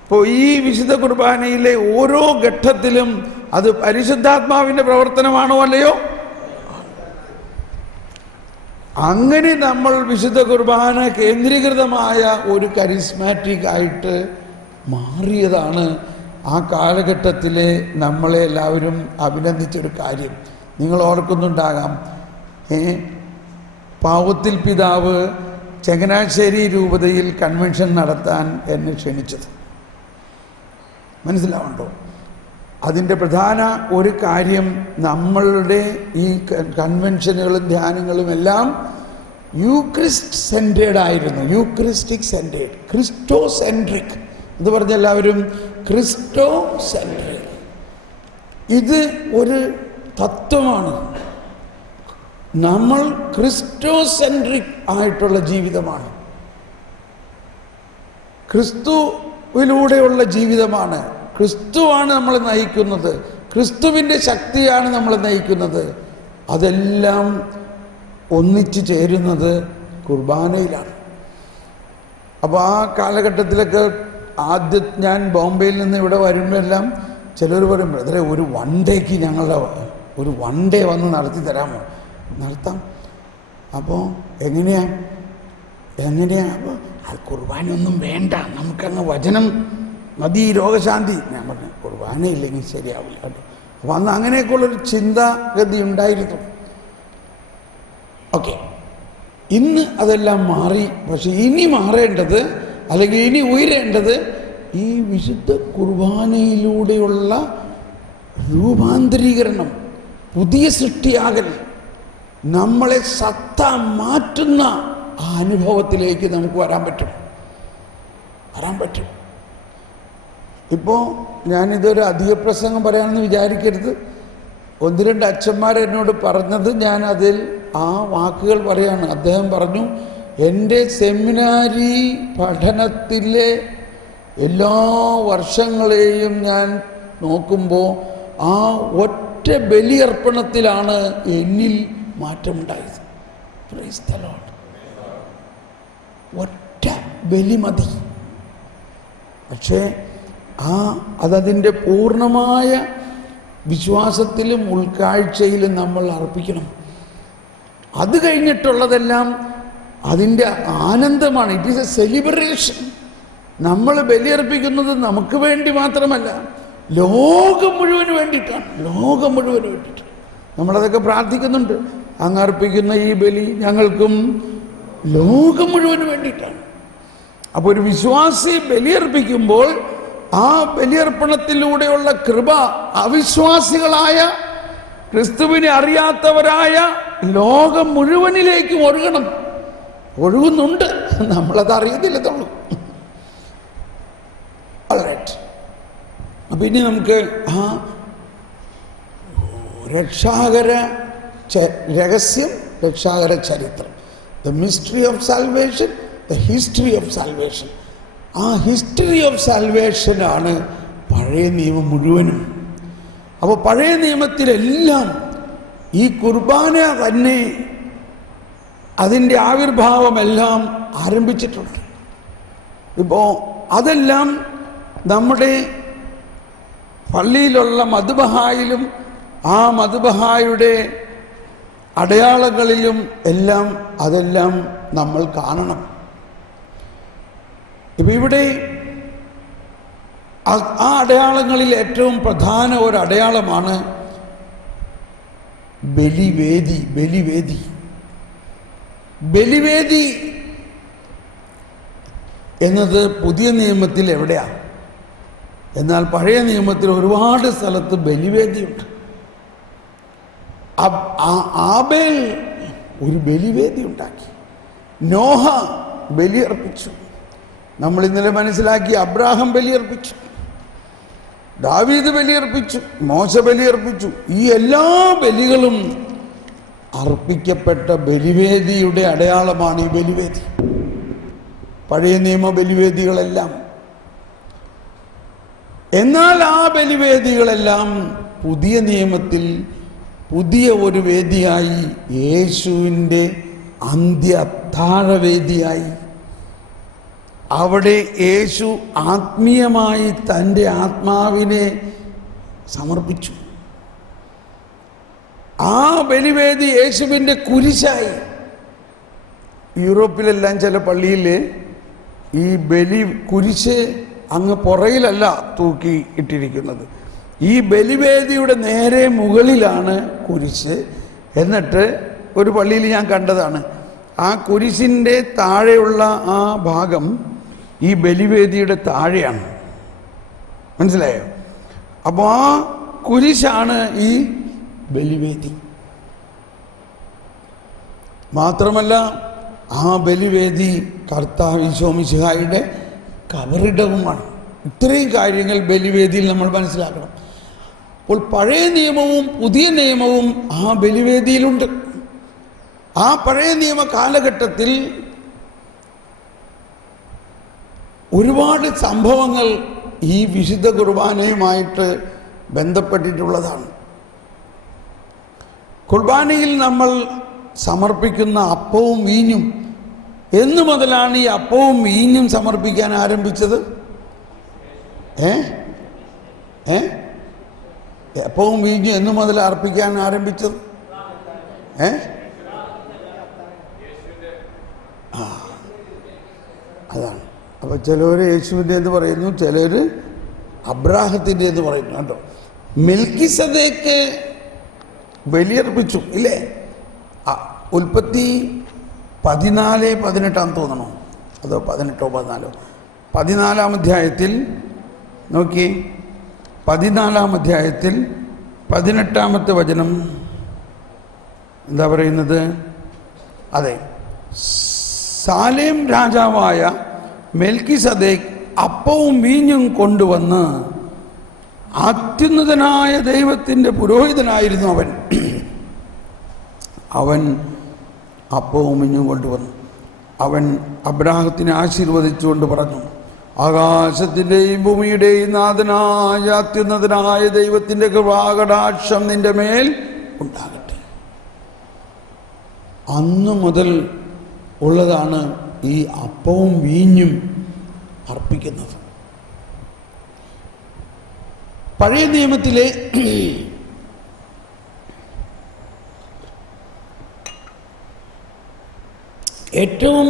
അപ്പോൾ ഈ വിശുദ്ധ കുർബാനയിലെ ഓരോ ഘട്ടത്തിലും അത് പരിശുദ്ധാത്മാവിൻ്റെ പ്രവർത്തനമാണോ അല്ലയോ? അങ്ങനെ നമ്മൾ വിശുദ്ധ കുർബാന കേന്ദ്രീകൃതമായ ഒരു കരിസ്മാറ്റിക് ആയിട്ട് മാറിയതാണ് ആ കാലഘട്ടത്തിലെ നമ്മളെ എല്ലാവരും അഭിനന്ദിച്ചൊരു കാര്യം. നിങ്ങൾ ഓർക്കുന്നുണ്ടാകാം, പാവത്തിൽ പിതാവ് ചങ്ങനാശ്ശേരി രൂപതയിൽ കൺവെൻഷൻ നടത്താൻ എന്നെ ക്ഷണിച്ചത്. മനസ്സിലാവുണ്ടോ? അതിൻ്റെ പ്രധാന ഒരു കാര്യം, നമ്മളുടെ ഈ കൺവെൻഷനുകളും ധ്യാനങ്ങളും എല്ലാം യൂക്രിസ്റ്റ് സെൻറ്റേഡ് ആയിരുന്നു. യൂക്രിസ്റ്റിക് സെൻറ്റേഡ്, ക്രിസ്റ്റോ സെൻട്രിക് എന്ന് പറഞ്ഞ എല്ലാവരും ക്രിസ്റ്റോ സെൻട്രിക്. ഇത് ഒരു തത്വമാണ്. നമ്മൾ ക്രിസ്റ്റോ സെൻട്രിക് ആയിട്ടുള്ള ജീവിതമാണ്, ക്രിസ്തുവിലൂടെയുള്ള ജീവിതമാണ്. ക്രിസ്തുവാണ് നമ്മളെ നയിക്കുന്നത്, ക്രിസ്തുവിൻ്റെ ശക്തിയാണ് നമ്മളെ നയിക്കുന്നത്. അതെല്ലാം ഒന്നിച്ചു ചേരുന്നത് കുർബാനയിലാണ്. അപ്പോൾ ആ കാലഘട്ടത്തിലൊക്കെ ആദ്യം ഞാൻ ബോംബെയിൽ നിന്ന് ഇവിടെ വരുമ്പോഴെല്ലാം ചിലർ പറയും, ബ്രദറെ ഒരു വൺ ഡേക്ക് ഞങ്ങളുടെ ഒരു വൺ ഡേ വന്ന് നടത്തി തരാമോ? നടത്താം. അപ്പോൾ എങ്ങനെയാ? അപ്പോൾ അത് കുർബാനയൊന്നും വേണ്ട, നമുക്കങ്ങ് വചനം മതി, രോഗശാന്തി. ഞാൻ പറഞ്ഞു കുർബാനയില്ലെങ്കിൽ ശരിയാവില്ല കേട്ടോ. അപ്പോൾ അന്ന് അങ്ങനെയൊക്കെയുള്ളൊരു ചിന്താഗതി ഉണ്ടായിരുന്നു. ഓക്കെ, ഇന്ന് അതെല്ലാം മാറി. പക്ഷെ ഇനി മാറേണ്ടത്, അല്ലെങ്കിൽ ഇനി ഉയരേണ്ടത് ഈ വിശുദ്ധ കുർബാനയിലൂടെയുള്ള രൂപാന്തരീകരണം, പുതിയ സൃഷ്ടിയാകൽ, നമ്മളെ സത്ത മാറ്റുന്ന ആ അനുഭവത്തിലേക്ക് നമുക്ക് വരാൻ പറ്റും. ഇപ്പോൾ ഞാനിതൊരു അധിക പ്രസംഗം പറയാമെന്ന് വിചാരിക്കരുത്. 1-2 അച്ഛന്മാരെന്നോട് പറഞ്ഞത് ഞാൻ അതിൽ ആ വാക്കുകൾ പറയാണ്. അദ്ദേഹം പറഞ്ഞു, എൻ്റെ സെമിനാരി പഠനത്തിലെ എല്ലാ വർഷങ്ങളെയും ഞാൻ നോക്കുമ്പോൾ ആ ഒറ്റ ബലിയർപ്പണത്തിലാണ് എന്നിൽ മാറ്റമുണ്ടായത്. Price the Lord. ഒറ്റ ബലി മതി. പക്ഷേ അതതിൻ്റെ പൂർണ്ണമായ വിശ്വാസത്തിലും ഉൾക്കാഴ്ചയിലും നമ്മൾ അർപ്പിക്കണം. അത് കഴിഞ്ഞിട്ടുള്ളതെല്ലാം അതിൻ്റെ ആനന്ദമാണ്. It is a celebration. നമ്മൾ ബലിയർപ്പിക്കുന്നത് നമുക്ക് വേണ്ടി മാത്രമല്ല, ലോകം മുഴുവന് വേണ്ടിയിട്ടാണ്. ലോകം മുഴുവന് വേണ്ടിയിട്ട് നമ്മളതൊക്കെ പ്രാർത്ഥിക്കുന്നുണ്ട്. അങ്ങ് അർപ്പിക്കുന്ന ഈ ബലി ഞങ്ങൾക്കും ലോകം മുഴുവന് വേണ്ടിയിട്ടാണ്. അപ്പോൾ ഒരു വിശ്വാസി ബലിയർപ്പിക്കുമ്പോൾ ആ ബലിയർപ്പണത്തിലൂടെയുള്ള കൃപ അവിശ്വാസികളായ, ക്രിസ്തുവിനെ അറിയാത്തവരായ ലോകം മുഴുവനിലേക്കും ഒഴുകണം. ഒഴുകുന്നുണ്ട്, നമ്മളത് അറിയത്തില്ലെന്നുള്ളൂ. അപ്പം ഇനി നമുക്ക് ആ രക്ഷാകര രഹസ്യം, രക്ഷാകര ചരിത്രം, the mystery of salvation, the history of salvation. ആ ഹിസ്റ്ററി ഓഫ് സാൽവേഷനാണ് പഴയ നിയമം മുഴുവനും. അപ്പോൾ പഴയ നിയമത്തിലെല്ലാം ഈ കുർബാന തന്നെ അതിൻ്റെ ആവിർഭാവമെല്ലാം ആരംഭിച്ചിട്ടുണ്ട്. ഇപ്പോൾ അതെല്ലാം നമ്മുടെ പള്ളിയിലുള്ള മദ്ബഹായിലും ആ മദ്ബഹായുടെ അടയാളങ്ങളിലും എല്ലാം അതെല്ലാം നമ്മൾ കാണണം. ഇപ്പം ഇവിടെ ആ അടയാളങ്ങളിൽ ഏറ്റവും പ്രധാന ഒരു അടയാളമാണ് ബലിവേദി. ബലിവേദി ബലിവേദി എന്നത് പുതിയ നിയമത്തിൽ എവിടെയാണ്? എന്നാൽ പഴയ നിയമത്തിൽ ഒരുപാട് സ്ഥലത്ത് ബലിവേദിയുണ്ട്. ആബേൽ ഒരു ബലിവേദി ഉണ്ടാക്കി, നോഹ ബലിയർപ്പിച്ചു, നമ്മൾ ഇന്നലെ മനസ്സിലാക്കി അബ്രാഹാം ബലിയർപ്പിച്ചു, ദാവീദ് ബലിയർപ്പിച്ചു, മോശ ബലിയർപ്പിച്ചു. ഈ എല്ലാ ബലികളും അർപ്പിക്കപ്പെട്ട ബലിവേദിയുടെ അടയാളമാണ് ഈ ബലിവേദി, പഴയ നിയമ ബലിവേദികളെല്ലാം. എന്നാൽ ആ ബലിവേദികളെല്ലാം പുതിയ നിയമത്തിൽ പുതിയ ഒരു വേദിയായി, യേശുവിൻ്റെ അന്ത്യ അത്താഴവേദിയായി. അവിടെ യേശു ആത്മീയമായി തൻ്റെ ആത്മാവിനെ സമർപ്പിച്ചു. ആ ബലിവേദി യേശുവിൻ്റെ കുരിശായി. യൂറോപ്പിലെല്ലാം ചില പള്ളിയിൽ ഈ ബലി കുരിശ് അങ്ങ് പുറയിലല്ല തൂക്കി ഇട്ടിരിക്കുന്നത്, ഈ ബലിവേദിയുടെ നേരെ മുകളിലാണ് കുരിശ്. എന്നിട്ട് ഒരു പള്ളിയിൽ ഞാൻ കണ്ടതാണ്, ആ കുരിശിൻ്റെ താഴെയുള്ള ആ ഭാഗം ഈ ബലിവേദിയുടെ താഴെയാണ്. മനസ്സിലായോ? അപ്പോൾ ആ കുരിശാണ് ഈ ബലിവേദി. മാത്രമല്ല ആ ബലിവേദി കർത്താവ് ഈശോ മിശിഹായുടെ കബറിടവുമാണ്. ഇത്രയും കാര്യങ്ങൾ ബലിവേദിയിൽ നമ്മൾ മനസ്സിലാക്കണം. അപ്പോൾ പഴയ നിയമവും പുതിയ നിയമവും ആ ബലിവേദിയിലുണ്ട്. ആ പഴയ നിയമ കാലഘട്ടത്തിൽ ഒരുപാട് സംഭവങ്ങൾ ഈ വിശുദ്ധ കുർബാനയുമായിട്ട് ബന്ധപ്പെട്ടിട്ടുള്ളതാണ്. കുർബാനയിൽ നമ്മൾ സമർപ്പിക്കുന്ന അപ്പവും വീഞ്ഞും എന്നു മുതലാണ് ഈ അപ്പവും വീഞ്ഞും സമർപ്പിക്കാൻ ആരംഭിച്ചത്? അപ്പവും വീഞ്ഞും എന്നു മുതൽ അർപ്പിക്കാൻ ആരംഭിച്ചത്? അതാണ്. അപ്പോൾ ചിലർ യേശുവിൻ്റെ എന്ന് പറയുന്നു, ചിലർ അബ്രാഹത്തിൻ്റെ എന്ന് പറയുന്നു കേട്ടോ. മെൽക്കിസദേക്ക് ബലിയർപ്പിച്ചു ഇല്ലേ? ഉൽപ്പത്തി 14:18 തോന്നണോ, അതോ 18 14? 14-ാം അധ്യായത്തിൽ നോക്കി, 14-ാം അധ്യായത്തിൽ 18-ാമത്തെ വചനം എന്താ പറയുന്നത്? അതെ, സാലേം രാജാവായ മെൽക്കിസദേക്ക് അപ്പവും വീഞ്ഞും കൊണ്ടുവന്ന്, അത്യുന്നതനായ ദൈവത്തിൻ്റെ പുരോഹിതനായിരുന്നു അവൻ. അവൻ അപ്പവും വീഞ്ഞും കൊണ്ടുവന്നു. അവൻ അബ്രാഹത്തിനെ ആശീർവദിച്ചുകൊണ്ട് പറഞ്ഞു, ആകാശത്തിൻ്റെയും ഭൂമിയുടെയും നാഥനായ അത്യുന്നതനായ ദൈവത്തിൻ്റെ കൃപാകടാക്ഷം നിന്റെ മേൽ ഉണ്ടാകട്ടെ. അന്നു മുതൽ ഉള്ളതാണ് ഈ അപ്പവും വീഞ്ഞും അർപ്പിക്കുന്നത്. പഴയ നിയമത്തിലെ ഏറ്റവും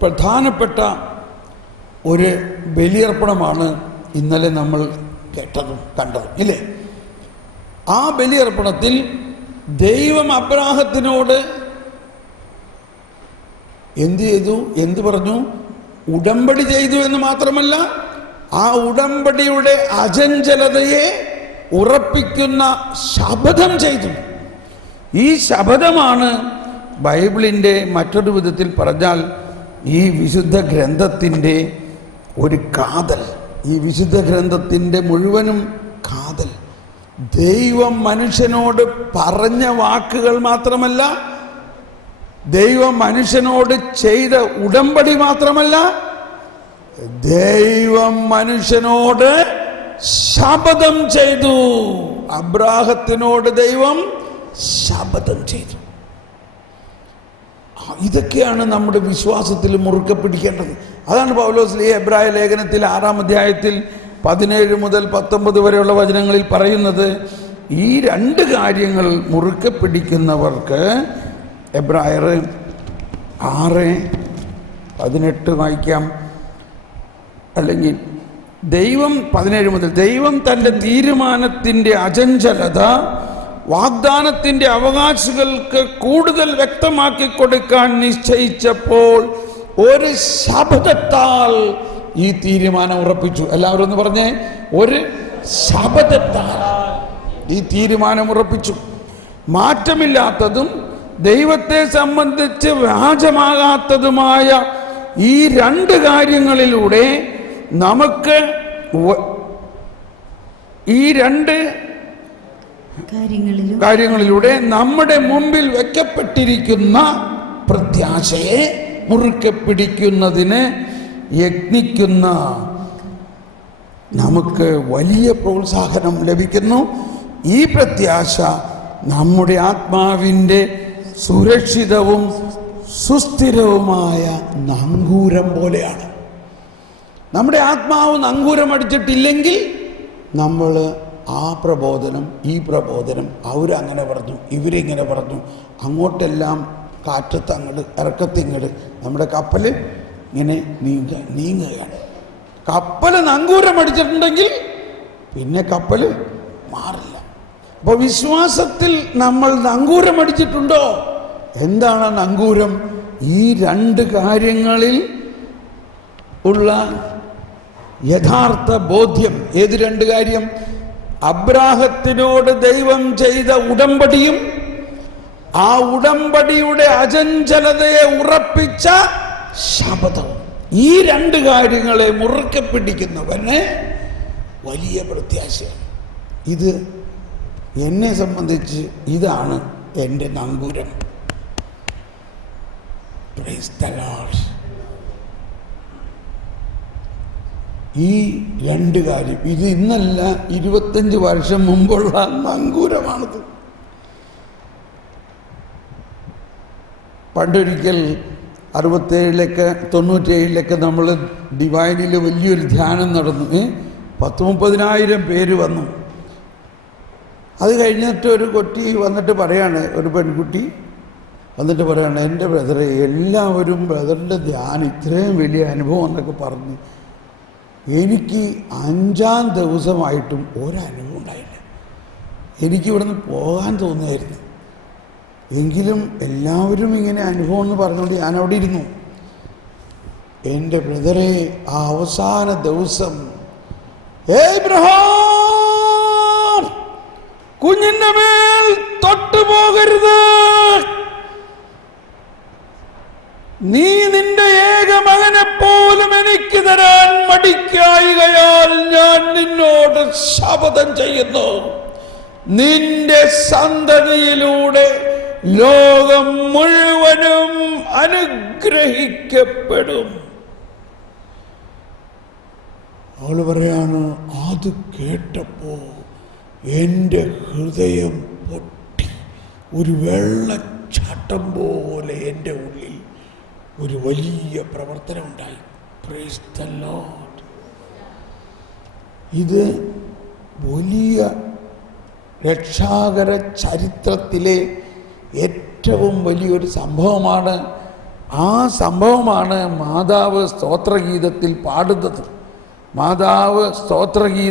പ്രധാനപ്പെട്ട ഒരു ബലിയർപ്പണമാണ് ഇന്നലെ നമ്മൾ കേട്ടതും കണ്ടതും ഇല്ലേ? ആ ബലിയർപ്പണത്തിൽ ദൈവം അബ്രാഹത്തിനോട് എന്ത് ചെയ്തു? എന്ത് പറഞ്ഞു? ഉടമ്പടി ചെയ്തു എന്ന് മാത്രമല്ല, ആ ഉടമ്പടിയുടെ അചഞ്ചലതയെ ഉറപ്പിക്കുന്ന ശപഥം ചെയ്തു. ഈ ശപഥമാണ് ബൈബിളിൻ്റെ മറ്റൊരു വിധത്തിൽ പറഞ്ഞാൽ ഈ വിശുദ്ധ ഗ്രന്ഥത്തിൻ്റെ ഒരു കാതൽ. ഈ വിശുദ്ധ ഗ്രന്ഥത്തിൻ്റെ മുഴുവനും കാതൽ ദൈവം മനുഷ്യനോട് പറഞ്ഞ വാക്കുകൾ മാത്രമല്ല, ദൈവം മനുഷ്യനോട് ചെയ്ത ഉടമ്പടി മാത്രമല്ല, ദൈവം മനുഷ്യനോട് ശപഥം ചെയ്തു. അബ്രാഹത്തിനോട് ദൈവം ശപഥം ചെയ്തു. ഇതൊക്കെയാണ് നമ്മുടെ വിശ്വാസത്തിൽ മുറുക്കെ പിടിക്കേണ്ടത്. അതാണ് പൗലോസ് എബ്രായ ലേഖനത്തിൽ 6-ാം അധ്യായത്തിൽ 17 മുതൽ 19 വരെയുള്ള വചനങ്ങളിൽ പറയുന്നത്. ഈ രണ്ട് കാര്യങ്ങൾ മുറുക്കെ പിടിക്കുന്നവർക്ക്, എബ്രായർ 6:18 വായിക്കാം, അല്ലെങ്കിൽ 17 മുതൽ, ദൈവം തൻ്റെ തീരുമാനത്തിൻ്റെ അചഞ്ചലത വാഗ്ദാനത്തിൻ്റെ അവകാശികൾക്ക് കൂടുതൽ വ്യക്തമാക്കി കൊടുക്കാൻ നിശ്ചയിച്ചപ്പോൾ ഒരു ശപഥത്താൽ ഈ തീരുമാനം ഉറപ്പിച്ചു. എല്ലാവരും ഒന്ന് പറഞ്ഞേ, ഒരു ശപഥത്താൽ ഈ തീരുമാനം ഉറപ്പിച്ചു. മാറ്റമില്ലാത്തതും ദൈവത്തെ സംബന്ധിച്ച് വ്യാജമാകാത്തതുമായ ഈ രണ്ട് കാര്യങ്ങളിലൂടെ നമുക്ക് ഈ രണ്ട് കാര്യങ്ങളിലൂടെ നമ്മുടെ മുമ്പിൽ വയ്ക്കപ്പെട്ടിരിക്കുന്ന പ്രത്യാശയെ മുറുക്കെ പിടിക്കുന്നതിന് യത്നിക്കുന്ന നമുക്ക് വലിയ പ്രോത്സാഹനം ലഭിക്കുന്നു. ഈ പ്രത്യാശ നമ്മുടെ ആത്മാവിൻ്റെ സുരക്ഷിതവും സുസ്ഥിരവുമായ നങ്കൂരം പോലെയാണ്. നമ്മുടെ ആത്മാവ് നങ്കൂരം അടിച്ചിട്ടില്ലെങ്കിൽ നമ്മൾ ആ പ്രബോധനം, ഈ പ്രബോധനം, അവരങ്ങനെ പറഞ്ഞു, ഇവരിങ്ങനെ പറഞ്ഞു, അങ്ങോട്ടെല്ലാം കാറ്റത്ത് അങ്ങോട്ട് ഇറക്കത്തിങ്ങോട്ട് നമ്മുടെ കപ്പൽ ഇങ്ങനെ നീങ്ങുകയാണ്. കപ്പൽ നങ്കൂരം അടിച്ചിട്ടുണ്ടെങ്കിൽ പിന്നെ കപ്പൽ മാറില്ല. അപ്പോൾ വിശ്വാസത്തിൽ നമ്മൾ നങ്കൂരം അടിച്ചിട്ടുണ്ടോ? എന്താണ് നങ്കൂരം? ഈ രണ്ട് കാര്യങ്ങളിൽ ഉള്ള യഥാർത്ഥ ബോധ്യം. ഏത് രണ്ട് കാര്യം? അബ്രാഹത്തിനോട് ദൈവം ചെയ്ത ഉടമ്പടിയും ആ ഉടമ്പടിയുടെ അചഞ്ചലതയെ ഉറപ്പിച്ച ശപഥവും, ഈ രണ്ട് കാര്യങ്ങളെ മുറുക്കെ പിടിക്കുന്നവന് വലിയ പ്രത്യാശയാണ്. ഇത് എന്നെ സംബന്ധിച്ച് ഇതാണ് എൻ്റെ നങ്കൂരം. Price the Lord. ഈ രണ്ട് കാര്യം, ഇത് ഇന്നല്ല, 25 വർഷം മുമ്പുള്ള നങ്കൂരമാണിത്. പണ്ടൊരിക്കൽ 97-ലേക്ക് നമ്മൾ ഡിവൈനിൽ വലിയൊരു ധ്യാനം നടന്നു. 10,000-30,000 പേര് വന്നു. അത് കഴിഞ്ഞിട്ട് ഒരു കുട്ടി വന്നിട്ട് പറയാണ്, ഒരു പെൺകുട്ടി വന്നിട്ട് പറയാണ്, എൻ്റെ ബ്രദറെ, എല്ലാവരും ബ്രദറിൻ്റെ ധ്യാനം ഇത്രയും വലിയ അനുഭവം എന്നൊക്കെ പറഞ്ഞ് എനിക്ക് 5-ാം ദിവസമായിട്ടും ഒരനുഭവം ഉണ്ടായില്ല. എനിക്കിവിടുന്ന് പോകാൻ തോന്നുമായിരുന്നു. എങ്കിലും എല്ലാവരും ഇങ്ങനെ അനുഭവം എന്ന് പറഞ്ഞുകൊണ്ട് ഞാനവിടെ ഇരുന്നു. എൻ്റെ ബ്രദറെ, ആ അവസാന ദിവസം, ഏബ്രഹാം, കുഞ്ഞിൻ്റെ മേൽ തൊട്ടുപോകരുത്, നീ നിന്റെ ഏകമകനെ പോലും എനിക്ക് തരാൻ മടിക്കായികയാൽ ഞാൻ നിന്നോട് ശപഥം ചെയ്യുന്നു, നിന്റെ സന്തതിയിലൂടെ ലോകം മുഴുവനും അനുഗ്രഹിക്കപ്പെടും. അവള് പറയാണ്, അത് കേട്ടപ്പോ എൻ്റെ ഹൃദയം പൊട്ടി. ഒരു വെള്ളച്ചാട്ടം പോലെ എൻ്റെ ഉള്ളിൽ ഒരു വലിയ പ്രവർത്തനം ഉണ്ടായി. Price the Lord. ഇത് വലിയ രക്ഷാകര ചരിത്രത്തിലെ ഏറ്റവും വലിയൊരു സംഭവമാണ്. ആ സംഭവമാണ് മാതാവ് സ്തോത്രഗീതത്തിൽ പാടുന്നത്. മാതാവ് സ്തോത്രഗീതം